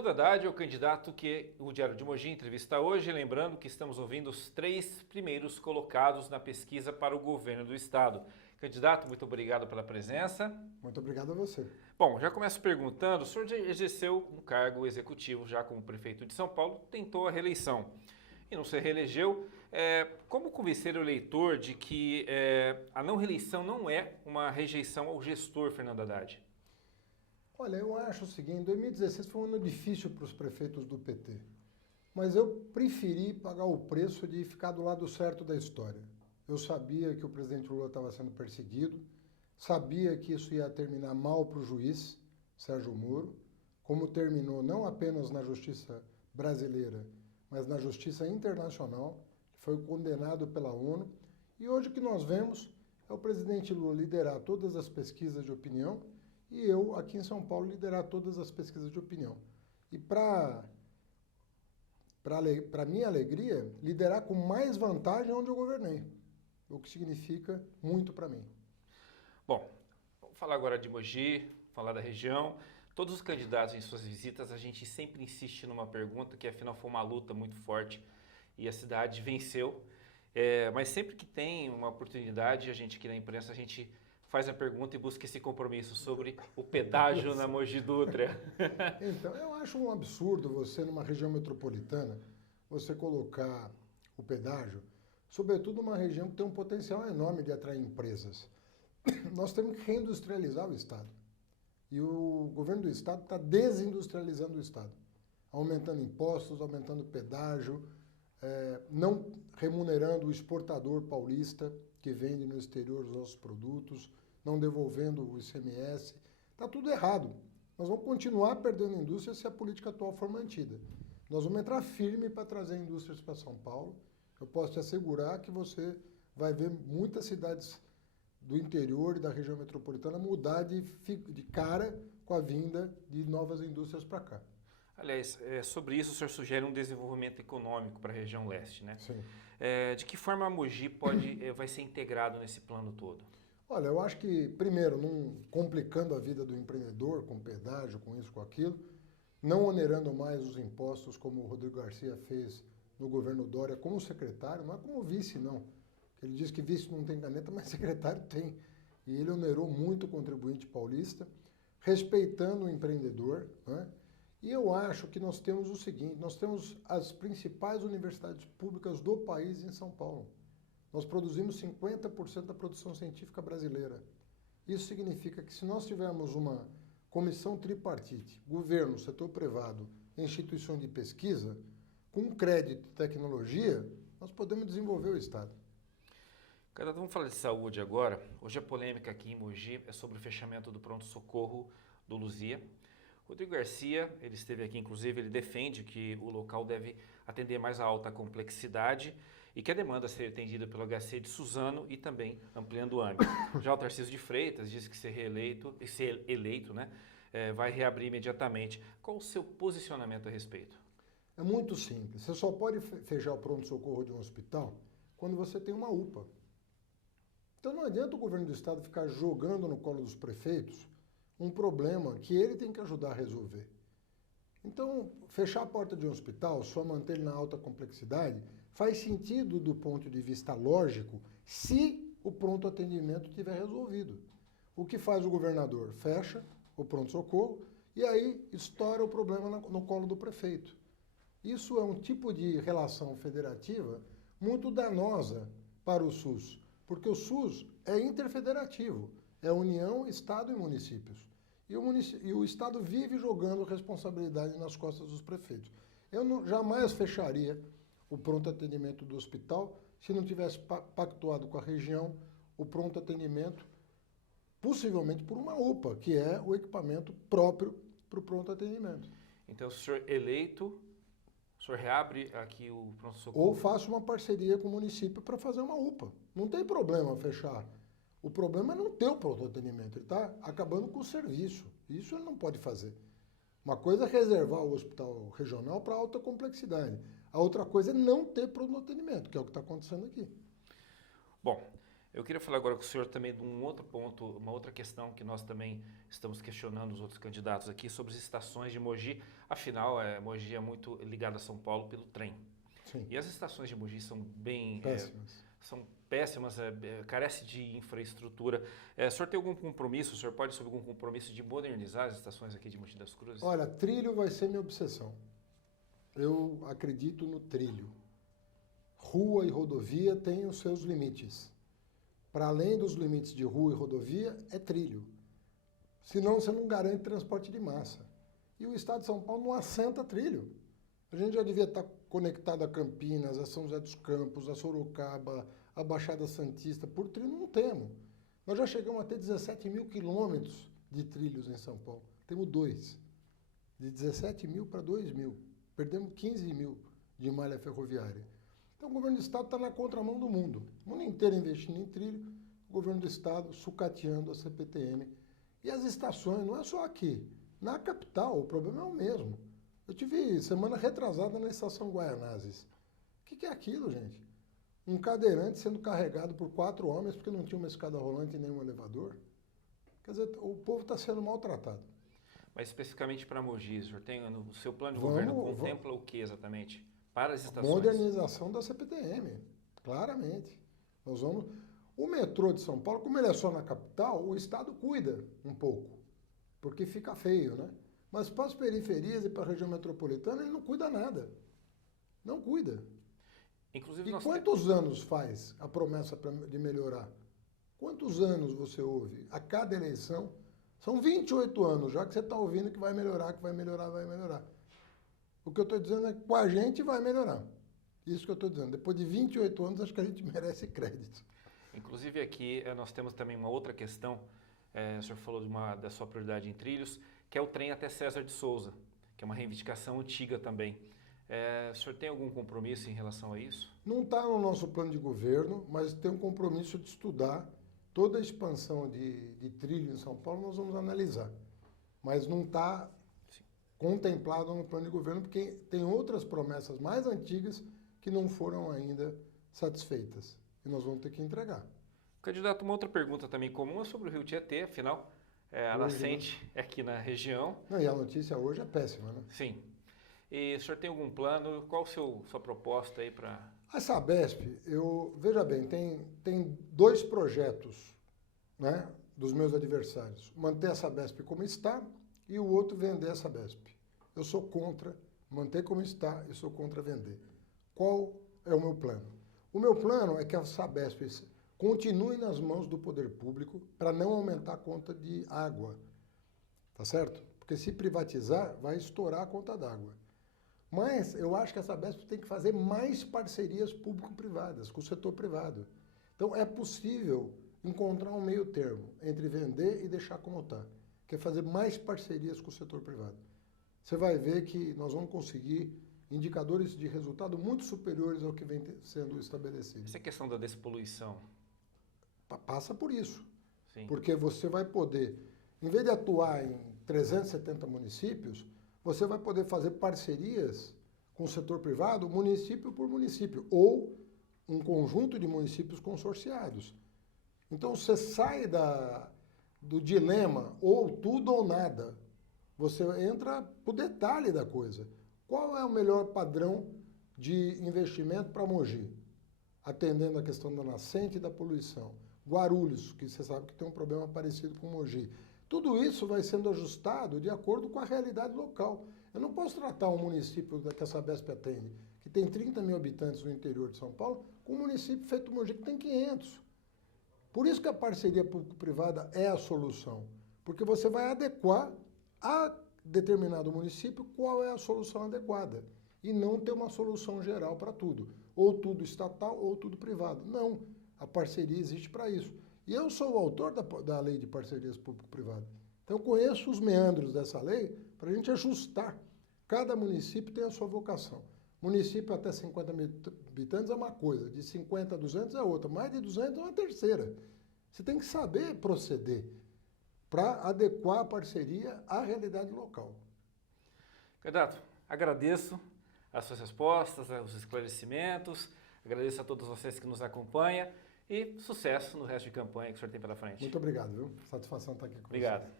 Fernando Haddad é o candidato que o Diário de Mogi entrevista hoje, lembrando que estamos ouvindo os 3 primeiros colocados na pesquisa para o governo do estado. Candidato, muito obrigado pela presença. Muito obrigado a você. Bom, já começo perguntando, o senhor já exerceu um cargo executivo já como prefeito de São Paulo, tentou a reeleição e não se reelegeu. Como convencer o eleitor de que a não reeleição não é uma rejeição ao gestor Fernando Haddad? Olha, eu acho o seguinte, 2016 foi um ano difícil para os prefeitos do PT, mas eu preferi pagar o preço de ficar do lado certo da história. Eu sabia que o presidente Lula estava sendo perseguido, sabia que isso ia terminar mal para o juiz, Sérgio Moro, como terminou não apenas na justiça brasileira, mas na justiça internacional, que foi condenado pela ONU. E hoje o que nós vemos é o presidente Lula liderar todas as pesquisas de opinião e eu, aqui em São Paulo, liderar todas as pesquisas de opinião. E para minha alegria, liderar com mais vantagem onde eu governei, o que significa muito para mim. Bom, vamos falar agora de Mogi, falar da região. Todos os candidatos em suas visitas, a gente sempre insiste numa pergunta que afinal foi uma luta muito forte e a cidade venceu. Mas sempre que tem uma oportunidade, a gente aqui na imprensa, a gente faz a pergunta e busca esse compromisso sobre o pedágio na Mogi Dutra. Então, eu acho um absurdo você, numa região metropolitana, você colocar o pedágio, sobretudo numa região que tem um potencial enorme de atrair empresas. Nós temos que reindustrializar o Estado. E o governo do Estado está desindustrializando o Estado, aumentando impostos, aumentando pedágio, não remunerando o exportador paulista que vende no exterior os nossos produtos, não devolvendo o ICMS. Está tudo errado. Nós vamos continuar perdendo indústria se a política atual for mantida. Nós vamos entrar firme para trazer indústrias para São Paulo. Eu posso te assegurar que você vai ver muitas cidades do interior e da região metropolitana mudar de cara com a vinda de novas indústrias para cá. Aliás, sobre isso o senhor sugere um desenvolvimento econômico para a região leste, né? Sim. De que forma a Mogi vai ser integrado nesse plano todo? Olha, eu acho que, primeiro, não complicando a vida do empreendedor com pedágio, com isso, com aquilo, não onerando mais os impostos, como o Rodrigo Garcia fez no governo Dória como secretário, não é como vice, não. Ele diz que vice não tem caneta, mas secretário tem. E ele onerou muito o contribuinte paulista, respeitando o empreendedor, né? E eu acho que nós temos o seguinte, nós temos as principais universidades públicas do país em São Paulo. Nós produzimos 50% da produção científica brasileira. Isso significa que se nós tivermos uma comissão tripartite, governo, setor privado, instituições de pesquisa, com crédito e tecnologia, nós podemos desenvolver o Estado. Cara, vamos falar de saúde agora. Hoje a polêmica aqui em Mogi é sobre o fechamento do pronto-socorro do Luzia. Rodrigo Garcia, ele esteve aqui, inclusive, ele defende que o local deve atender mais a alta complexidade e que a demanda seja atendida pelo HC de Suzano e também ampliando o âmbito. Já o Tarcísio de Freitas disse que ser eleito, né, vai reabrir imediatamente. Qual o seu posicionamento a respeito? É muito simples. Você só pode fechar o pronto-socorro de um hospital quando você tem uma UPA. Então não adianta o governo do estado ficar jogando no colo dos prefeitos um problema que ele tem que ajudar a resolver. Então, fechar a porta de um hospital, só manter ele na alta complexidade, faz sentido do ponto de vista lógico se o pronto atendimento tiver resolvido. O que faz o governador? Fecha o pronto-socorro e aí estoura o problema no colo do prefeito. Isso é um tipo de relação federativa muito danosa para o SUS, porque o SUS é interfederativo, é União, Estado e municípios. E o Estado vive jogando responsabilidade nas costas dos prefeitos. Eu jamais fecharia o pronto atendimento do hospital se não tivesse pactuado com a região o pronto atendimento, possivelmente por uma UPA, que é o equipamento próprio para o pronto atendimento. Então, se o senhor eleito, o senhor reabre aqui o pronto-socorro? Ou faça uma parceria com o município para fazer uma UPA. Não tem problema fechar. O problema é não ter o pronto atendimento. Ele está acabando com o serviço. Isso ele não pode fazer. Uma coisa é reservar o hospital regional para alta complexidade. A outra coisa é não ter pronto atendimento, que é o que está acontecendo aqui. Bom, Eu queria falar agora com o senhor também de um outro ponto, uma outra questão que nós também estamos questionando os outros candidatos aqui sobre as estações de Mogi. Afinal, Mogi é muito ligada a São Paulo pelo trem. Sim, E as estações de Mogi são bem, péssimas. são péssimas, carece de infraestrutura. O senhor tem algum compromisso, o senhor pode sobre algum compromisso de modernizar as estações aqui de Mogi das Cruzes? Olha, trilho vai ser minha obsessão. Eu acredito no trilho. Rua e rodovia têm os seus limites. Para além dos limites de rua e rodovia, é trilho. Senão você não garante transporte de massa. E o Estado de São Paulo não assenta trilho. A gente já devia estar conectado a Campinas, a São José dos Campos, a Sorocaba, a Baixada Santista. Por trilho não temos. Nós já chegamos a ter 17 mil quilômetros de trilhos em São Paulo. Temos 2. De 17 mil para 2 mil. Perdemos 15 mil de malha ferroviária. Então o governo do Estado está na contramão do mundo. O mundo inteiro investindo em trilho, o governo do Estado sucateando a CPTM. E as estações, não é só aqui. Na capital, o problema é o mesmo. Eu tive semana retrasada na estação Guaianazes. O que é aquilo, gente? Um cadeirante sendo carregado por 4 homens porque não tinha uma escada rolante e nem um elevador. Quer dizer, o povo está sendo maltratado. Mas especificamente para Mogi, o senhor tem, o seu plano de governo contempla o que exatamente? Para as estações? Modernização da CPTM, claramente. Nós vamos... O metrô de São Paulo, como ele é só na capital, o Estado cuida um pouco, porque fica feio, né? Mas para as periferias e para a região metropolitana, ele não cuida nada. Não cuida. Inclusive, E quantos anos faz a promessa de melhorar? Quantos anos você ouve? A cada eleição, são 28 anos já que você está ouvindo que vai melhorar, que vai melhorar, vai melhorar. O que eu estou dizendo é que com a gente vai melhorar. Isso que eu estou dizendo. Depois de 28 anos, acho que a gente merece crédito. Inclusive aqui nós temos também uma outra questão, o senhor falou da sua prioridade em trilhos, que é o trem até César de Souza, que é uma reivindicação antiga também. O senhor tem algum compromisso em relação a isso? Não está no nosso plano de governo, mas tem um compromisso de estudar toda a expansão de trilho em São Paulo, nós vamos analisar. Mas não está contemplado no plano de governo, porque tem outras promessas mais antigas que não foram ainda satisfeitas. E nós vamos ter que entregar. Candidato, uma outra pergunta também comum é sobre o Rio Tietê, afinal, a nascente é aqui na região. Não, e a notícia hoje é péssima, né? Sim. E o senhor tem algum plano? Qual a sua proposta aí para... A Sabesp, veja bem, tem 2 projetos, né, dos meus adversários. Manter a Sabesp como está e o outro vender a Sabesp. Eu sou contra manter como está e sou contra vender. Qual é o meu plano? O meu plano é que a Sabesp continue nas mãos do poder público para não aumentar a conta de água, tá certo? Porque se privatizar, vai estourar a conta d'água. Mas eu acho que a Sabesp tem que fazer mais parcerias público-privadas, com o setor privado. Então é possível encontrar um meio termo entre vender e deixar como está, que é fazer mais parcerias com o setor privado. Você vai ver que nós vamos conseguir indicadores de resultado muito superiores ao que vem sendo estabelecido. Essa questão da despoluição. Passa por isso. Sim. Porque você vai poder, em vez de atuar em 370 municípios, você vai poder fazer parcerias com o setor privado, município por município, ou um conjunto de municípios consorciados. Então você sai do dilema ou tudo ou nada. Você entra para o detalhe da coisa. Qual é o melhor padrão de investimento para Mogi? Atendendo a questão da nascente e da poluição. Guarulhos, que você sabe que tem um problema parecido com Mogi. Tudo isso vai sendo ajustado de acordo com a realidade local. Eu não posso tratar um município que a Sabesp atende, que tem 30 mil habitantes no interior de São Paulo, com um município feito Mogi que tem 500. Por isso que a parceria público-privada é a solução. Porque você vai adequar a determinado município qual é a solução adequada. E não ter uma solução geral para tudo. Ou tudo estatal ou tudo privado. Não. A parceria existe para isso. E eu sou o autor da lei de parcerias público-privadas. Então eu conheço os meandros dessa lei para a gente ajustar. Cada município tem a sua vocação. Município até 50 mil habitantes é uma coisa, de 50 a 200 é outra, mais de 200 é uma terceira. Você tem que saber proceder para adequar a parceria à realidade local. Candidato, agradeço as suas respostas, os esclarecimentos, agradeço a todos vocês que nos acompanham e sucesso no resto de campanha que o senhor tem pela frente. Muito obrigado, viu? Satisfação estar aqui com você. Obrigado.